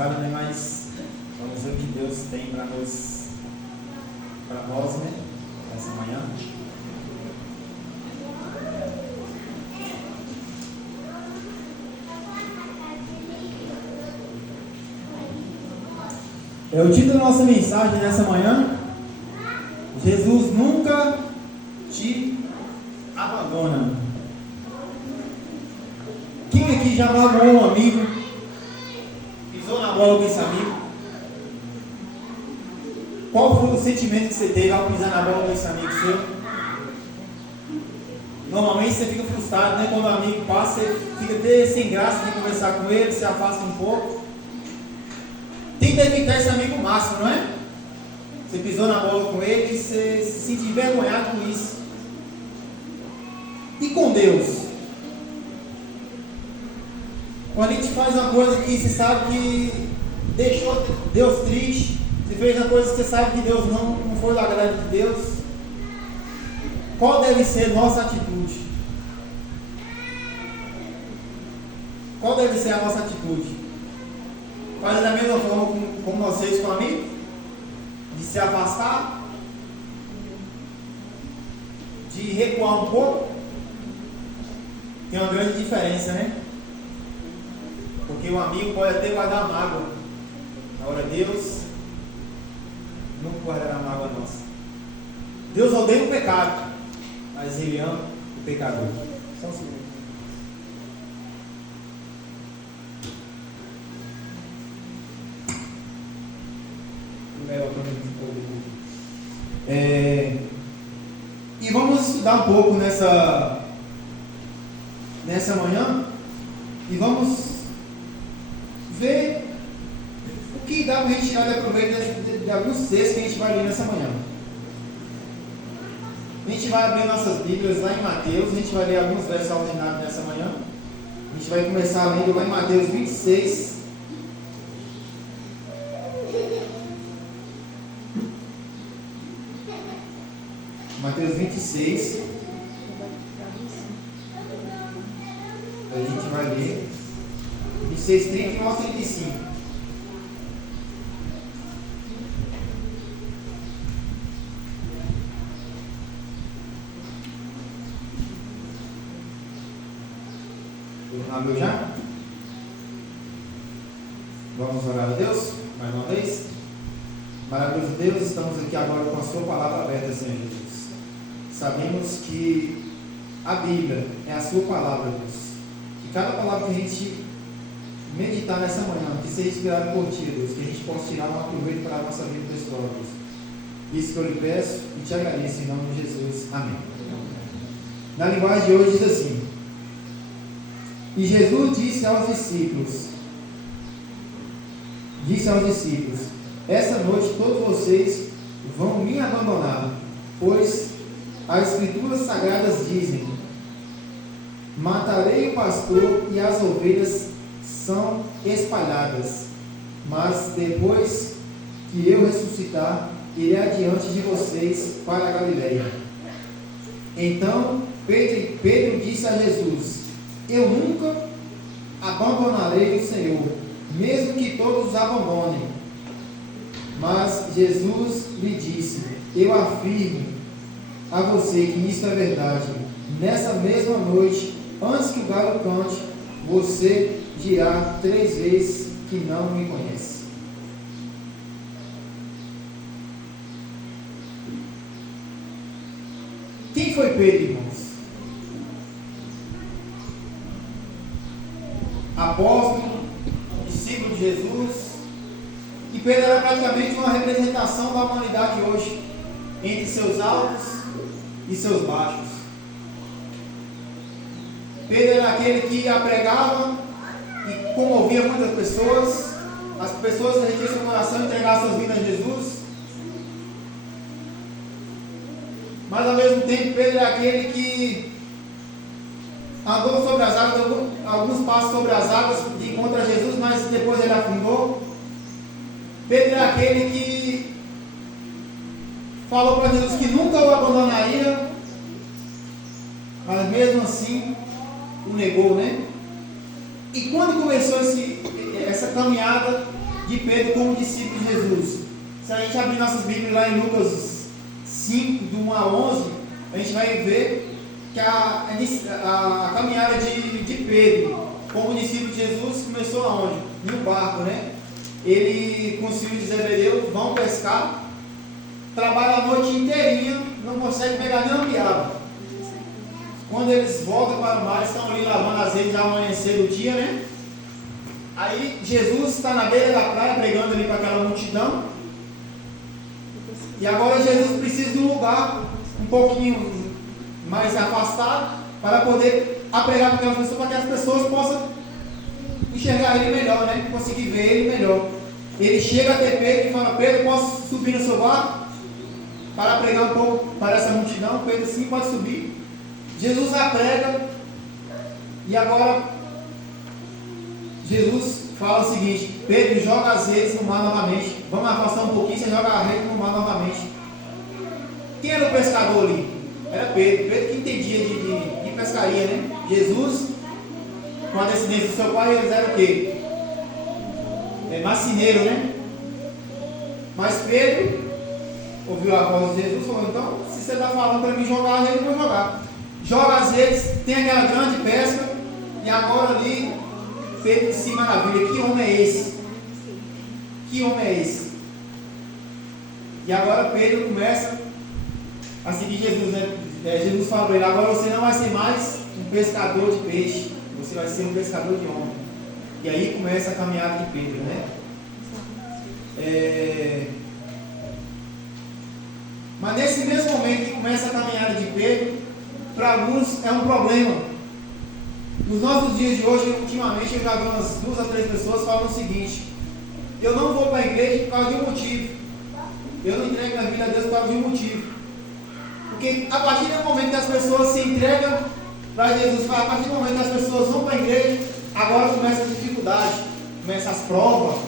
máscara, né? Mas vamos ver o que Deus tem para nós, né? Essa manhã. É o título da nossa mensagem nessa manhã. Jesus nunca te abandona. Quem aqui já magoou um amigo? Pisou na bola com esse amigo? Qual foi o sentimento que você teve ao pisar na bola com esse amigo seu? Normalmente você fica frustrado, né? Quando o amigo passa, você fica até sem graça de conversar com ele, se afasta um pouco. Tenta evitar esse amigo máximo, não é? Você pisou na bola com ele e você se sente envergonhado com isso. E com Deus? Quando a gente faz uma coisa que você sabe que deixou Deus triste, você fez uma coisa que você sabe que Deus não foi da agrado de Deus, qual deve ser nossa atitude? Qual deve ser a nossa atitude? Fazer da mesma forma como nós fez com o amigo? De se afastar? De recuar um pouco? Tem uma grande diferença, né? Porque o amigo pode até guardar mágoa. Agora Deus não guardará mágoa nossa. Deus odeia o pecado, mas Ele ama o pecador. Só um segundo. E vamos estudar um pouco nessa manhã e vamos ver o que dá para a gente tirar de aproveito de alguns textos que a gente vai ler nessa manhã. A gente vai abrir nossas Bíblias lá em Mateus, a gente vai ler alguns versos ordenados nessa manhã. A gente vai começar lendo lá em Mateus 26. Mateus 26. A gente vai ler 26, 30 e 35. Abriu já? Vamos orar a Deus mais uma vez. Maravilhoso Deus, estamos aqui agora com a sua palavra aberta, Senhor Jesus. Sabemos que a Bíblia é a sua palavra, Deus. Que cada palavra que a gente meditar nessa manhã, que seja inspirada por Ti, Deus, que a gente possa tirar um proveito para a nossa vida pessoal, Deus. Isso que eu lhe peço e te agradeço em nome de Jesus. Amém. Na linguagem de hoje diz assim: E Jesus disse aos discípulos, essa noite todos vocês vão me abandonar, pois as Escrituras Sagradas dizem: matarei o pastor e as ovelhas são espalhadas. Mas depois que eu ressuscitar, irei adiante de vocês para a Galileia. Então Pedro disse a Jesus: eu nunca abandonarei o Senhor, mesmo que todos os abandonem. Mas Jesus lhe disse: eu afirmo a você que isso é verdade. Nessa mesma noite, antes que o galo cante, você dirá 3 vezes que não me conhece. Quem foi Pedro, irmãos? Apóstolo, discípulo de Jesus. E Pedro era praticamente uma representação da humanidade hoje, entre seus altos e seus baixos. Pedro era aquele que pregava e comovia muitas pessoas. As pessoas derretiam seu coração e entregavam suas vidas a Jesus. Mas ao mesmo tempo, Pedro era aquele que andou sobre as águas, deu alguns passos sobre as águas de encontro a Jesus, mas depois ele afundou. Pedro era aquele que falou para Jesus que nunca o abandonaria, mas mesmo assim o negou, né? E quando começou essa caminhada, de Pedro como discípulo de Jesus. Se a gente abrir nossas Bíblias lá em Lucas 5, do 1 a 11, a gente vai ver que a caminhada de Pedro como discípulo de Jesus começou aonde? No barco, né? Ele com os filhos de Zebedeu vão pescar, trabalham a noite inteirinha, não conseguem pegar nem uma piaba. Quando eles voltam para o mar, estão ali lavando as redes ao amanhecer do dia, né? Aí Jesus está na beira da praia pregando ali para aquela multidão. E agora Jesus precisa de um lugar um pouquinho mais afastado para poder pregar para aquelas pessoas, para que as pessoas possam enxergar ele melhor, né? Conseguir ver ele melhor. Ele chega até Pedro e fala: Pedro, posso subir no seu barco para pregar um pouco para essa multidão? Pedro, sim, pode subir. Jesus a prega. E agora Jesus fala o seguinte: Pedro, joga as redes no mar novamente. Vamos afastar um pouquinho, você joga a rede no mar novamente. Quem era o pescador ali? Era Pedro. Pedro que entendia de pescaria, né? Jesus, com a descendência do seu pai, eles eram o quê? Marceneiro, né? Mas Pedro ouviu a voz de Jesus e falou: então, se você está falando para mim jogar a rede, eu vou jogar. Joga as redes, tem aquela grande pesca. E agora ali Pedro se maravilha: que homem é esse? Que homem é esse? E agora Pedro começa a seguir Jesus, né? Jesus fala para ele: agora você não vai ser mais um pescador de peixe, você vai ser um pescador de homem. E aí começa a caminhada de Pedro, né? Mas nesse mesmo momento que começa a caminhada de Pedro, para alguns é um problema. Nos nossos dias de hoje, ultimamente, eu já vi umas 2 a 3 pessoas falando o seguinte: eu não vou para a igreja por causa de um motivo, eu não entrego a vida a Deus por causa de um motivo. Porque a partir do momento que as pessoas se entregam para Jesus, a partir do momento que as pessoas vão para a igreja, agora começa a dificuldade, começa as provas.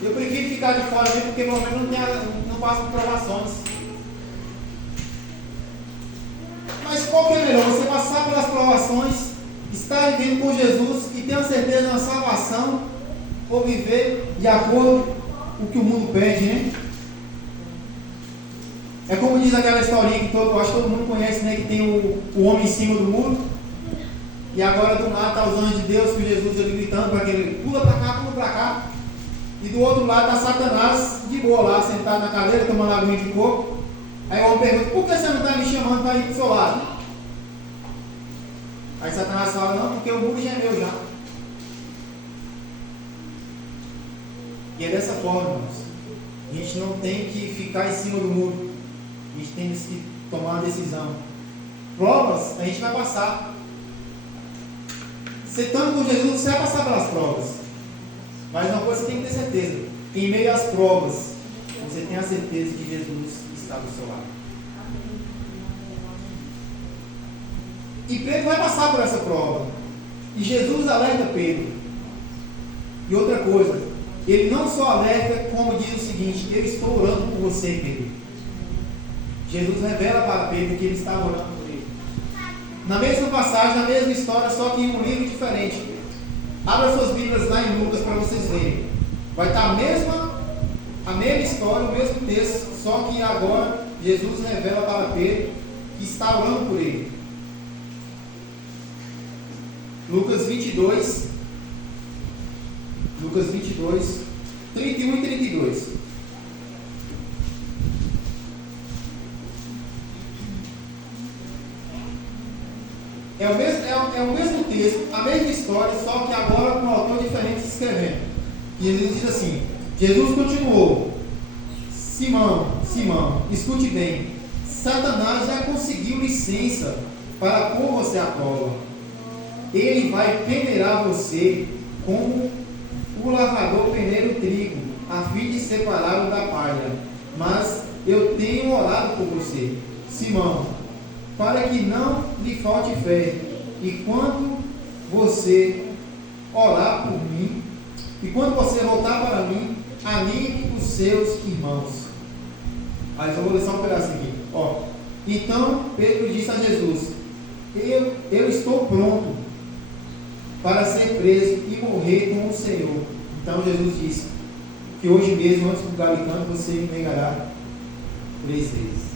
Eu prefiro ficar de fora mesmo, porque pelo menos não passo por provações. Mas qual que é melhor? Você passar pelas provações, estar vivendo com Jesus e ter a certeza da salvação, ou viver de acordo com o que o mundo pede, né? É como diz aquela historinha que eu acho que todo mundo conhece, né? Que tem o homem em cima do muro. E agora do lado está os anjos de Deus, com Jesus ali gritando para aquele: pula para cá, pula para cá. E do outro lado está Satanás, de boa lá, sentado na cadeira, tomando aguinha de coco. Aí o homem pergunta: por que você não está me chamando para ir para o seu lado? Aí Satanás fala: não, porque o muro já é meu já. E é dessa forma, irmãos. A gente não tem que ficar em cima do muro. A gente tem que tomar uma decisão. Provas a gente vai passar. Você estando com Jesus, você vai passar pelas provas. Mas uma coisa você tem que ter certeza: em meio às provas, você tem a certeza que Jesus está do seu lado. E Pedro vai passar por essa prova. E Jesus alerta Pedro. E outra coisa, ele não só alerta, como diz o seguinte: eu estou orando por você, Pedro. Jesus revela para Pedro que ele estava orando por ele. Na mesma passagem, na mesma história, só que em um livro diferente. Abra suas Bíblias lá em Lucas para vocês verem. Vai estar a mesma história, o mesmo texto, só que agora Jesus revela para Pedro que está orando por ele. Lucas 22, 31 e 32. É o mesmo texto, a mesma história, só que agora com um autor diferente escrevendo. E Jesus diz assim: Jesus continuou: Simão, Simão, escute bem, Satanás já conseguiu licença para pôr você à prova. Ele vai peneirar você como o lavador peneira o trigo, a fim de separá-lo da palha. Mas eu tenho orado por você, Simão, para que não lhe falte fé. E quando você orar por mim, e quando você voltar para mim, anime os seus irmãos. Mas eu vou ler só um pedacinho aqui. Então Pedro disse a Jesus: eu estou pronto para ser preso e morrer com o Senhor. Então Jesus disse: que hoje mesmo, antes do galo cante, você me negará 3 vezes.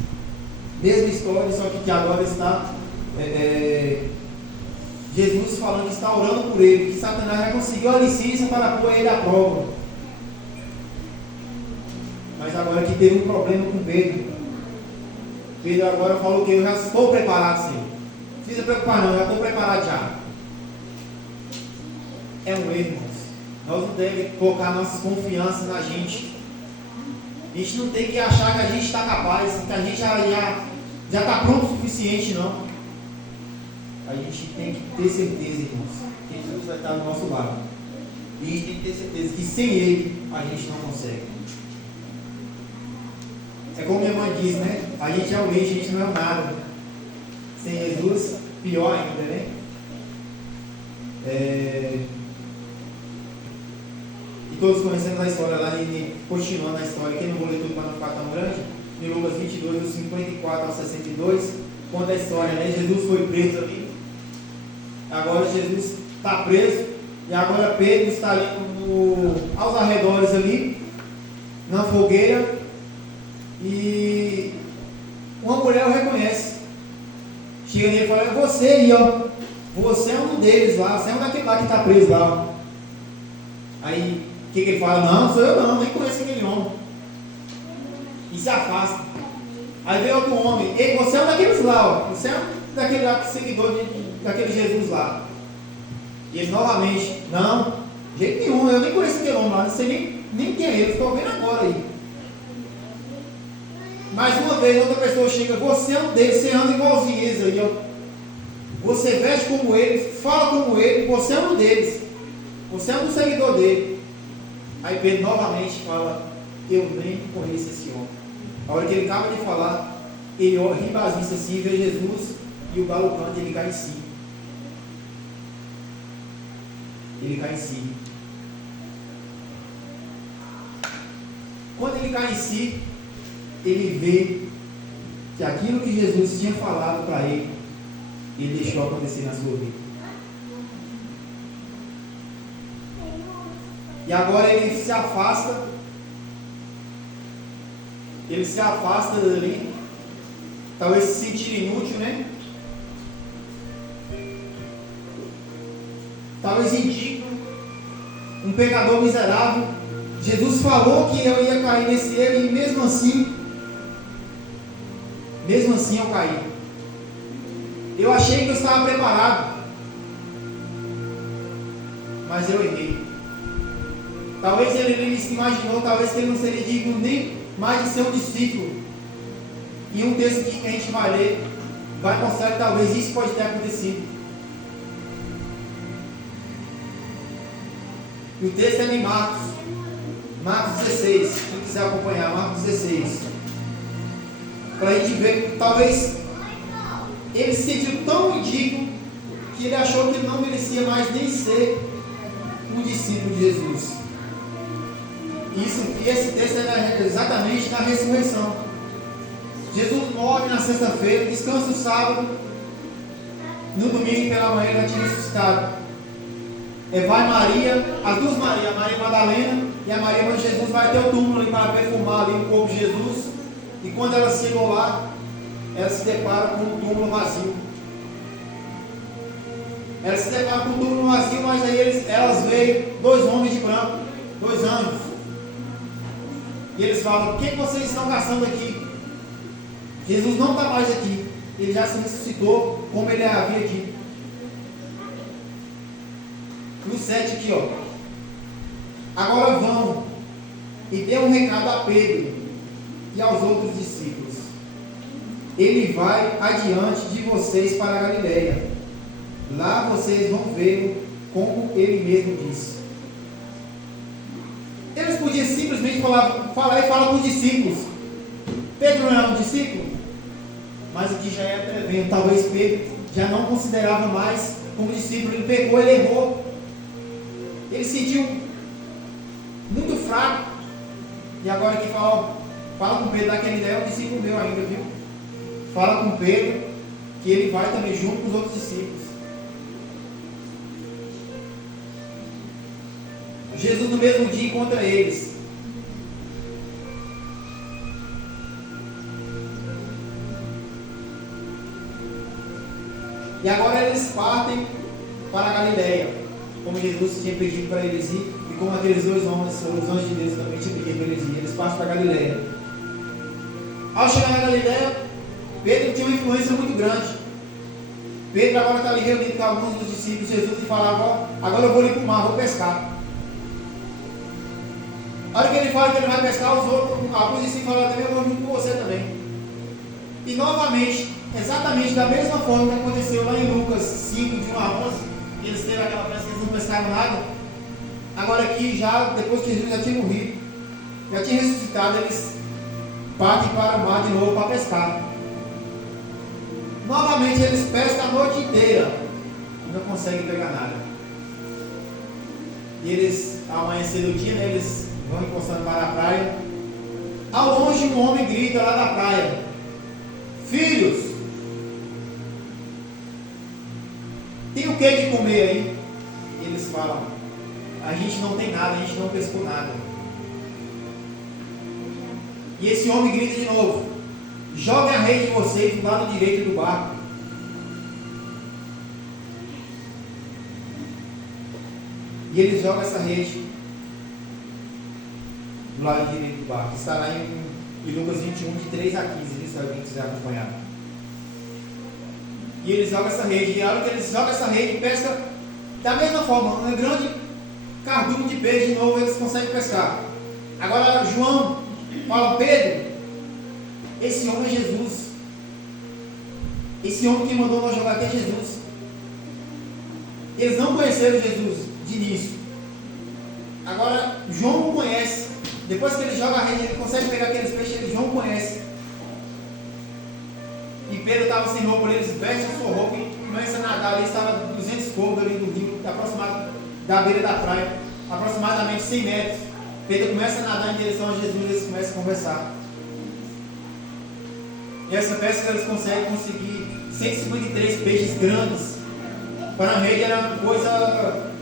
Mesma história, só que agora está Jesus falando que está orando por ele, que Satanás já conseguiu a licença para pôr ele à prova. Mas agora que teve um problema com Pedro. Pedro agora falou que eu já estou preparado, Senhor. Não precisa preocupar não, já estou preparado já. É um erro, irmãos. Nós não devemos colocar nossas confianças na gente. A gente não tem que achar que a gente está capaz, que a gente já está pronto o suficiente, não. A gente tem que ter certeza, irmãos, que Jesus vai estar do nosso lado. E a gente tem que ter certeza que sem Ele a gente não consegue. É como minha mãe diz, né? A gente é o lixo, a gente não é o nada. Sem Jesus, pior ainda, né? E todos conhecemos a história lá, continuando a história, que eu não vou ler tudo para não ficar tão grande. Em Lucas 22, do 54 ao 62, conta a história, né? Jesus foi preso ali. Agora Jesus está preso. E agora Pedro está ali aos arredores ali, na fogueira. E uma mulher o reconhece. Chega nele e fala: é você aí, ó. Você é um deles lá, você é um daquele lá que está preso lá. Aí, o que ele fala? Não, sou eu não, nem conheço aquele homem. E se afasta. Aí vem outro homem: ei, você é um daqueles lá, ó. Você é um daquele lá, seguidor daquele Jesus lá. E ele novamente: não, de jeito nenhum, eu nem conheço aquele homem lá, não sei nem quem é ele, estou vendo agora aí. Mais uma vez, outra pessoa chega: você é um deles, você anda igualzinho eles aí, ó. Você veste como eles, fala como ele, você é um deles. Você é um seguidor dele. Aí Pedro novamente fala: eu nem conheço esse homem. A hora que ele acaba de falar, ele rebasista assim, vê Jesus e o galo canta, ele cai em si. Ele cai em si. Quando ele cai em si, ele vê que aquilo que Jesus tinha falado para ele, ele deixou acontecer na sua vida. E agora ele se afasta. Ele se afasta dali. Talvez se sentir inútil, né? Talvez indigno. Um pecador miserável. Jesus falou que eu ia cair nesse erro e mesmo assim eu caí. Eu achei que eu estava preparado, mas eu errei. Talvez ele nem se imaginou, talvez ele não seria digno nem mais de ser um discípulo. E um texto que a gente vai ler vai mostrar que talvez isso pode ter acontecido. E o texto é em Marcos 16, quem quiser acompanhar, Marcos 16. Para a gente ver que talvez ele se sentiu tão indigno que ele achou que ele não merecia mais nem ser um discípulo de Jesus. E esse texto é exatamente na ressurreição. Jesus morre na sexta-feira, descansa o sábado, no domingo pela manhã ele já tinha ressuscitado. Vai Maria, as duas Marias, a Maria Madalena e a Maria Mãe de Jesus, vai até o túmulo ali para perfumar ali o corpo de Jesus. E quando elas chegam lá, elas se deparam com um túmulo vazio. Elas se deparam com um túmulo vazio, mas aí elas veem 2 homens de branco, 2 anjos. E eles falam: o que vocês estão caçando aqui? Jesus não está mais aqui. Ele já se ressuscitou como ele havia dito. No 7 aqui, ó. Agora vão e dê um recado a Pedro e aos outros discípulos. Ele vai adiante de vocês para a Galileia. Lá vocês vão vê-lo como ele mesmo disse. Eles podiam simplesmente falar para os discípulos: Pedro não era um discípulo? Mas aqui já é prevendo. Talvez Pedro já não considerava mais como discípulo. Ele pecou, ele errou. Ele se sentiu muito fraco. E agora aqui fala com Pedro, daquela ideia, é um discípulo meu ainda, viu? Fala com Pedro que ele vai também junto com os outros discípulos. Jesus no mesmo dia encontra eles. E agora eles partem para a Galileia, como Jesus tinha pedido para eles ir, e como aqueles dois homens, os anjos de Deus também tinham pedido para eles ir. Eles partem para a Galileia. Ao chegar na Galileia, Pedro tinha uma influência muito grande. Pedro agora está ali reunido com alguns dos discípulos de Jesus e falava: agora eu vou ali para o mar, vou pescar. A hora que ele fala que ele vai pescar, alguns discípulos falam: também eu vou junto com você também. E novamente, exatamente da mesma forma que aconteceu lá em Lucas 5, de 1 a 11, eles teve aquela pesca que eles não pescaram nada. Agora aqui, já depois que Jesus já tinha morrido, já tinha ressuscitado, eles partem para o mar de novo para pescar. Novamente eles pescam a noite inteira e não conseguem pegar nada. E eles, ao amanhecer do dia, eles vão encostando para a praia. Ao longe um homem grita lá da praia: filhos, tem o que de comer aí? E eles falam: a gente não tem nada, a gente não pescou nada. E esse homem grita de novo: joguem a rede de vocês do lado direito do barco. E eles jogam essa rede do lado direito do barco. Está lá em Lucas 21, de 3 a 15, se alguém quiser acompanhar. E eles jogam essa rede. E a hora que eles jogam essa rede, pesca da mesma forma, um grande cardume de peixe. De novo eles conseguem pescar. Agora João fala: Pedro, esse homem é Jesus. Esse homem que mandou nós jogar aqui é Jesus. Eles não conheceram Jesus de início. Agora João o conhece. Depois que ele joga a rede, ele consegue pegar aqueles peixes. João conhece. E Pedro estava sem roupa, eles vestem a sua roupa e começa a nadar. Ali estava 200 côvados ali do rio, aproximado da beira da praia, aproximadamente 100 metros. Pedro começa a nadar em direção a Jesus e eles começam a conversar. E essa pesca eles conseguir 153 peixes grandes. Para a rede era uma coisa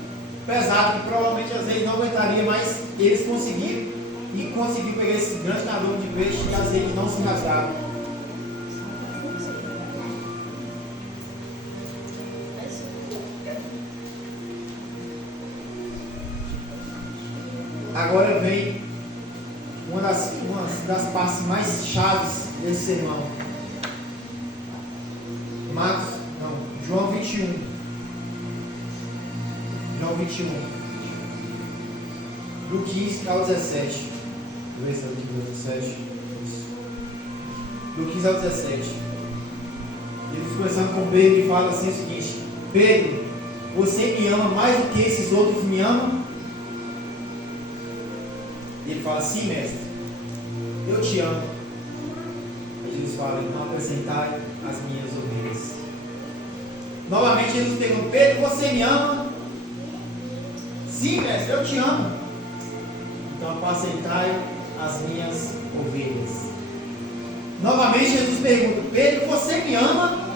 pesada, que provavelmente às vezes não aguentaria, mas eles conseguiram. E conseguiram pegar esse grande cardume de peixe e as redes não se rasgaram. Agora vem uma das partes mais chaves desse sermão. João 21. João 21. Do 15 ao 17. Vou ver se é do 17. Do 15 ao 17. Jesus começando com Pedro e fala assim o seguinte: Pedro, você me ama mais do que esses outros me amam? E ele fala: sim, mestre, eu te amo. E Jesus fala: então apresentai as minhas ovelhas. Novamente Jesus pergunta: Pedro, você me ama? Sim, mestre, eu te amo. Então apacentai as minhas ovelhas. Novamente Jesus pergunta: Pedro, você me ama?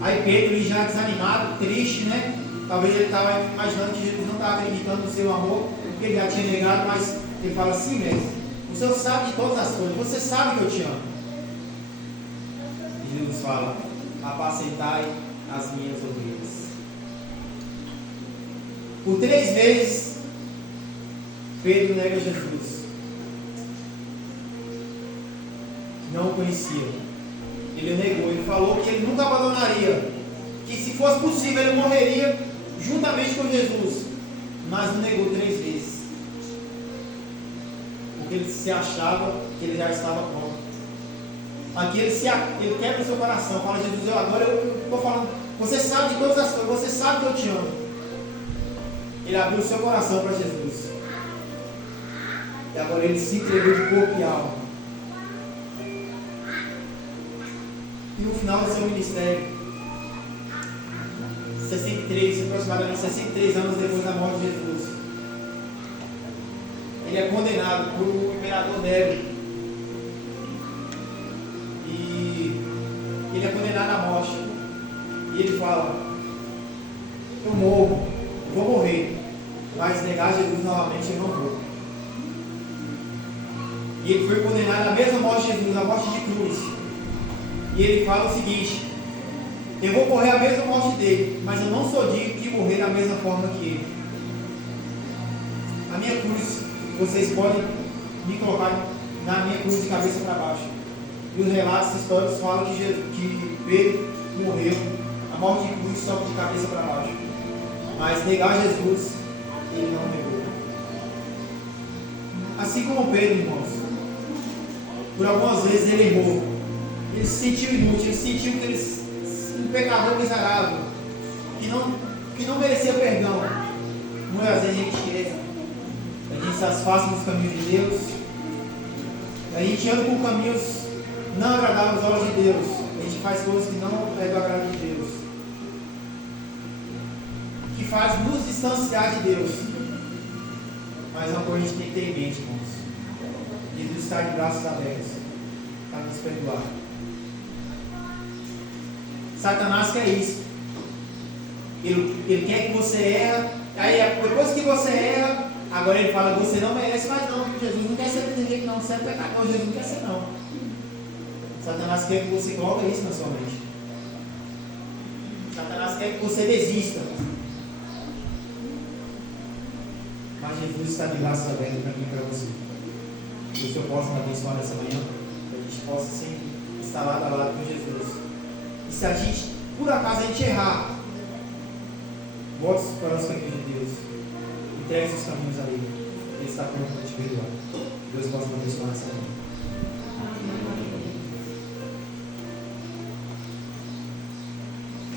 Aí Pedro, já desanimado, triste, né? Talvez ele estava imaginando que Jesus não estava acreditando no seu amor, porque ele já tinha negado, mas ele fala: sim, mestre, o Senhor sabe de todas as coisas, você sabe que eu te amo. E Jesus fala: apacentai as minhas ovelhas. Por 3 vezes Pedro nega Jesus. Não o conhecia. Ele o negou. Ele falou que ele nunca abandonaria, que se fosse possível ele morreria juntamente com Jesus, mas o negou 3 vezes, porque ele se achava que ele já estava pronto. Aqui ele quebra o seu coração, fala: Jesus, agora eu estou falando, você sabe de todas as coisas, você sabe que eu te amo. Ele abriu o seu coração para Jesus, e agora ele se entregou de corpo e alma. E no final do seu ministério, aproximadamente 63 anos depois da morte de Jesus, ele é condenado por imperador Nero. E ele é condenado à morte. E ele fala: eu morro, eu vou morrer, mas negar Jesus novamente eu não vou. E ele foi condenado à mesma morte de Jesus, a morte de cruz. E ele fala o seguinte: Eu vou morrer a mesma morte dele, mas eu não sou digno de morrer da mesma forma que ele. A minha cruz, vocês podem me colocar na minha cruz de cabeça para baixo. E os relatos históricos falam que Pedro morreu, a morte de cruz só de cabeça para baixo. Mas negar Jesus, ele não negou. Assim como Pedro, irmãos, por algumas vezes ele errou. Ele se sentiu inútil, ele sentiu que ele um pecador miserável, que não merecia perdão. Muitas vezes a gente erra, a gente se afasta dos caminhos de Deus, a gente anda por caminhos não agradáveis aos olhos de Deus, a gente faz coisas que não é do agrado de Deus, que faz nos distanciar de Deus. Mas é uma coisa que a gente tem que ter em mente, irmãos. Jesus está de braços abertos para nos perdoar. Satanás quer isso. Ele quer que você erra. Aí depois que você erra, agora ele fala, você não merece mais não. Jesus não quer ser desse jeito não. Você é pecador, Jesus não quer ser não. Satanás quer que você coloque isso na sua mente. Satanás quer que você desista. Mas Jesus está de braços abertos para mim e para você. Que o Senhor possa nos abençoar nessa manhã. Que a gente possa sempre estar lado a lado com Jesus. E se a gente, por acaso, a gente errar, volte para os caminhos de Deus. Entregue seus caminhos a Ele. Ele está pronto para te perdoar. Deus possa nos abençoar nessa manhã.